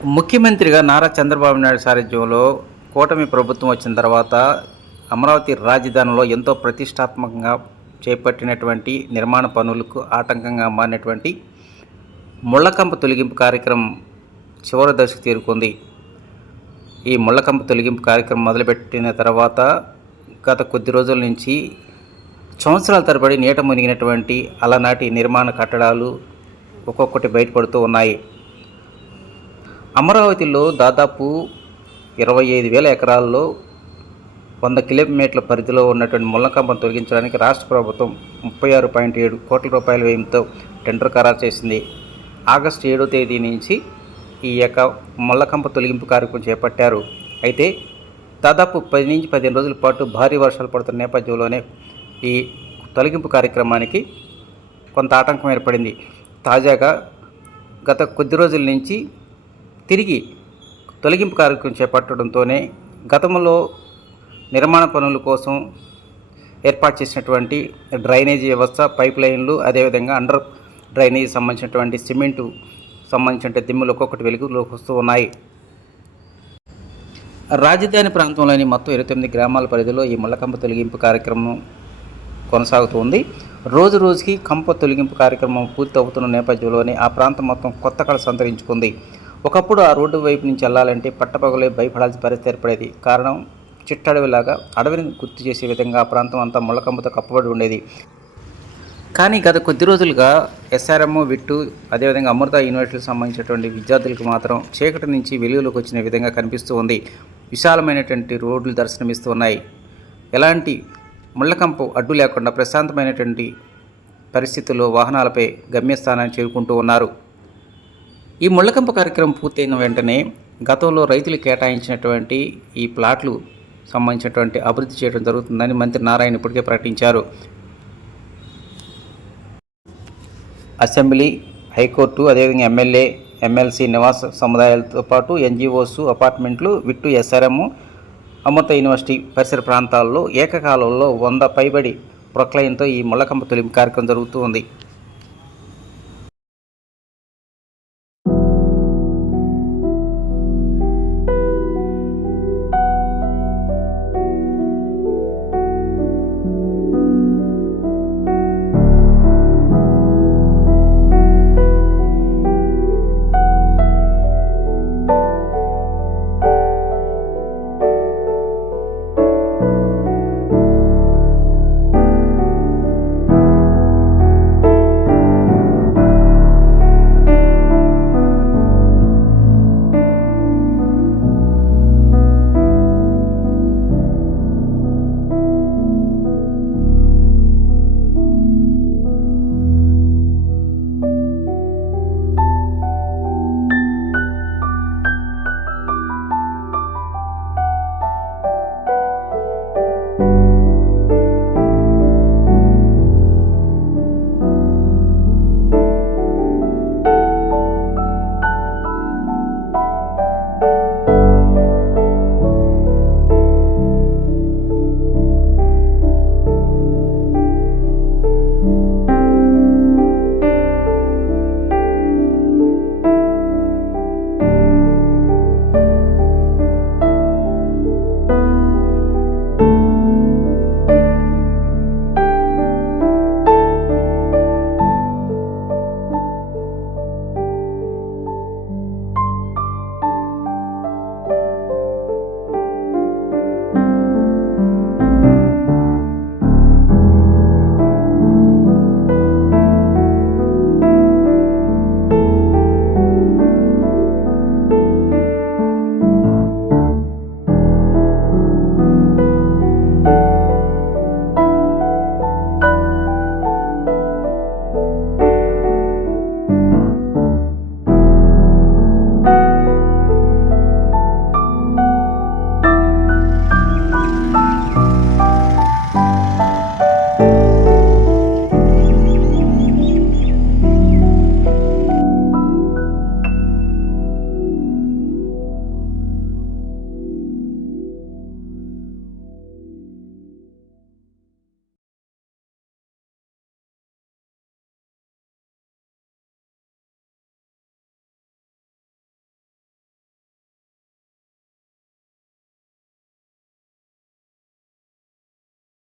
ముఖ్యమంత్రిగా నారా చంద్రబాబు నాయుడు సారథ్యంలో కూటమి ప్రభుత్వం వచ్చిన తర్వాత అమరావతి రాజధానిలో ఎంతో ప్రతిష్టాత్మకంగా చేపట్టినటువంటి నిర్మాణ పనులకు ఆటంకంగా మారినటువంటి ముళ్ళకంప తొలగింపు కార్యక్రమం చివరి దశకు చేరుకుంది. ఈ ముళ్ళకంప తొలగింపు కార్యక్రమం మొదలుపెట్టిన తర్వాత గత కొద్ది రోజుల నుంచి సంవత్సరాల తరబడి నీట మునిగినటువంటి అలనాటి నిర్మాణ కట్టడాలు ఒక్కొక్కటి బయటపడుతూ ఉన్నాయి. అమరావతిలో దాదాపు 25,000 ఎకరాల్లో 100 కిలోమీటర్ల పరిధిలో ఉన్నటువంటి ముళ్ళకంపను తొలగించడానికి రాష్ట్ర ప్రభుత్వం 36.7 కోట్ల రూపాయల వ్యయంతో టెండర్ ఖరారు చేసింది. ఆగస్టు 7వ తేదీ నుంచి ఈ యొక్క ముళ్ళకంప తొలగింపు కార్యక్రమం చేపట్టారు. అయితే దాదాపు 10 నుంచి 15 రోజుల పాటు భారీ వర్షాలు పడుతున్న నేపథ్యంలోనే ఈ తొలగింపు కార్యక్రమానికి కొంత ఆటంకం ఏర్పడింది. తాజాగా గత కొద్ది రోజుల నుంచి తిరిగి తొలగింపు కార్యక్రమం చేపట్టడంతోనే గతంలో నిర్మాణ పనుల కోసం ఏర్పాటు చేసినటువంటి డ్రైనేజీ వ్యవస్థ, పైప్ లైన్లు, అదేవిధంగా అండర్ డ్రైనేజీ సంబంధించినటువంటి సిమెంటు సంబంధించిన దిమ్ములు ఒక్కొక్కటి వెలుగులోకి వస్తూ ఉన్నాయి. రాజధాని ప్రాంతంలోని మొత్తం 29 గ్రామాల పరిధిలో ఈ ముళ్ళకంప తొలగింపు కార్యక్రమం కొనసాగుతుంది. రోజు రోజుకి కంప తొలగింపు కార్యక్రమం పూర్తి అవుతున్న నేపథ్యంలోనే ఆ ప్రాంతం మొత్తం కొత్త కళ సంతరించుకుంది. ఒకప్పుడు ఆ రోడ్డు వైపు నుంచి వెళ్ళాలంటే పట్టపగలే భయపడాల్సిన పరిస్థితి ఏర్పడేది. కారణం చిట్టడవిలాగా అడవిని గుర్తు చేసే విధంగా ఆ ప్రాంతం అంతా ముళ్ళకంపతో కప్పబడి ఉండేది. కానీ గత కొద్ది రోజులుగా ఎస్ఆర్ఎం, విట్టు, అదేవిధంగా అమృత యూనివర్సిటీకి సంబంధించినటువంటి విద్యార్థులకు మాత్రం చీకటి నుంచి వెలుగులోకి వచ్చిన విధంగా కనిపిస్తూ ఉంది. విశాలమైనటువంటి రోడ్లు దర్శనమిస్తూ ఉన్నాయి. ఎలాంటి ముళ్ళకంప అడ్డు లేకుండా ప్రశాంతమైనటువంటి పరిస్థితుల్లో వాహనాలపై గమ్యస్థానాన్ని చేరుకుంటూ ఉన్నారు. ఈ ముళ్ళకంప కార్యక్రమం పూర్తయిన వెంటనే గతంలో రైతులు కేటాయించినటువంటి ఈ ప్లాట్లు సంబంధించినటువంటి అభివృద్ధి చేయడం జరుగుతుందని మంత్రి నారాయణ ఇప్పటికే ప్రకటించారు. అసెంబ్లీ, హైకోర్టు, అదేవిధంగా ఎమ్మెల్యే, ఎమ్మెల్సీ నివాస సముదాయాలతో పాటు ఎన్జిఓస్, అపార్ట్మెంట్లు, విట్టు, ఎస్ఆర్ఎం, అమృత యూనివర్సిటీ పరిసర ప్రాంతాల్లో ఏకకాలంలో 100 పైబడి ప్రొక్లైన్తో ఈ ముళ్ళకంప తొలగింపు కార్యక్రమం జరుగుతూ ఉంది.